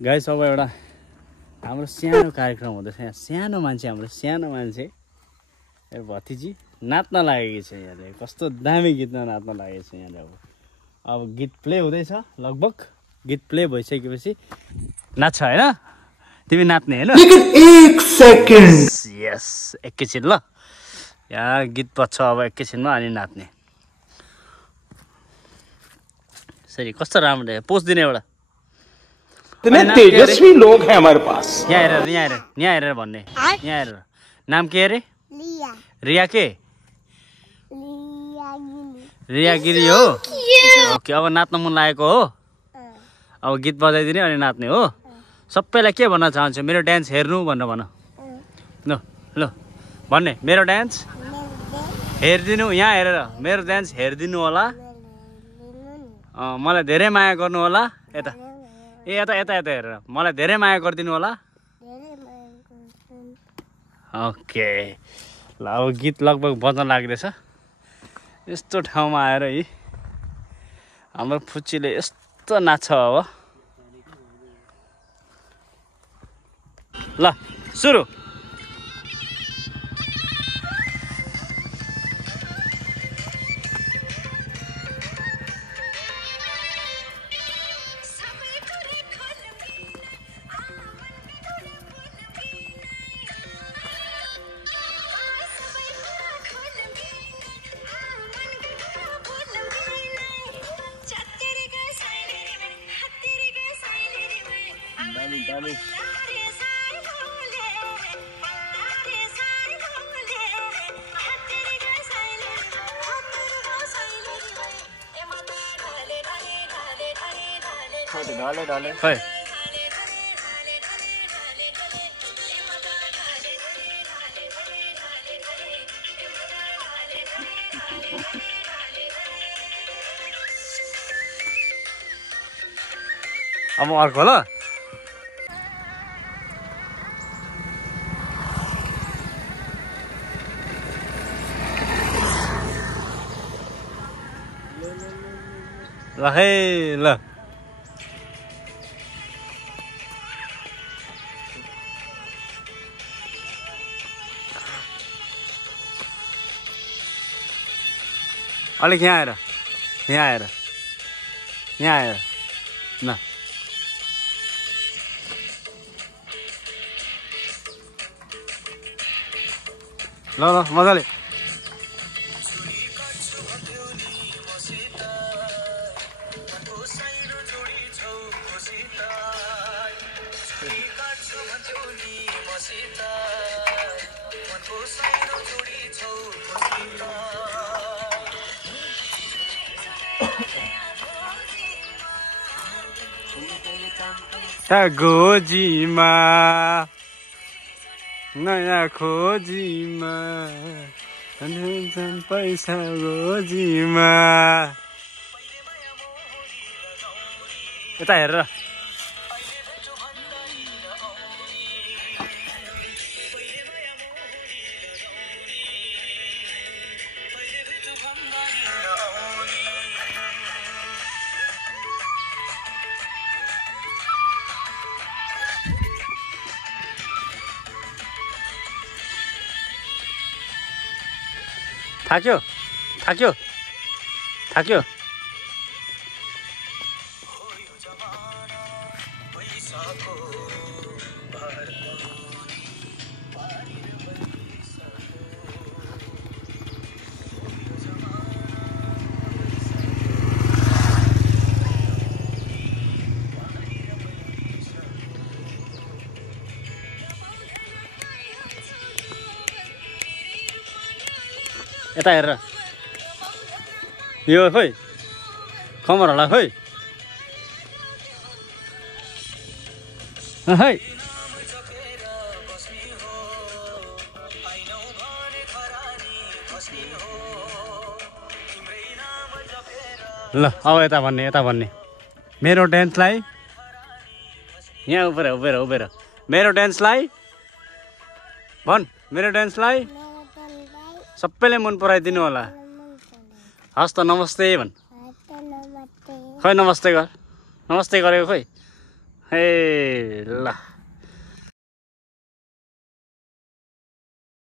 guys अब एउटा हाम्रो सानो कार्यक्रम हुँदैछ यहाँ सानो मान्छे हाम्रो सानो मान्छे भतिजी नाच्न लागेको छ यहाँले कस्तो दामी गीतमा नाच्न लागेको छ यहाँले अब गीत प्ले हुँदैछ लगभग गीत प्ले भइसकेपछि नाच्छ हैन तिमी नाच्ने हैन एक सेकेन्ड यस एकैछिन ल यहाँ गीत बज्छ अब एकैछिनमा अनि नाच्ने सरी कस्तो राम्रो पोस्ट दिने एउटा इतने तेजस्वी लोग हैं हमारे पास यहाँ हेरेर भन्ने यहाँ हेरेर नाम के अरे लिया रिया के रिया गिरी हो ओके अब नाच्न मन लागेको हो अब गीत बजाइदिने अनि नाच्ने हो सबैलाई के भन्न चाहन्छु मेरो डान्स हेर्नु भनेर भन ल ल भन्ने मेरो डान्स हेरिदिनु यहाँ हेरेर मेरो डान्स हेरिदिनु होला मलाई धेरै माया गर्नु होला यता ए यता यता यता हेरेर मलाई धेरै माया गरिदिनु होला ओके ल अब गीत लगभग बज्न लाग्दैछ यस्तो ठाउँमा आएर है हाम्रो फुच्चीले यस्तो नाच्छ अब ल सुरु खै अब अर्को ल ल है ल अलिक यहाँ आएर ल ल ल मजाले गोजीमा नयाँ खोजीमा पैसा गोजीमा यता हेरेर थाक्यो यता हेरेर यो खोइ खबर होला खोइ है ल अब यता भन्ने मेरो डान्सलाई यहाँ उभिएर मेरो डान्सलाई भन् मेरो डान्सलाई सबैले मन पराइदिनु होला हस् त नमस्ते भन् खै नमस्ते गरेको खोइ हे ल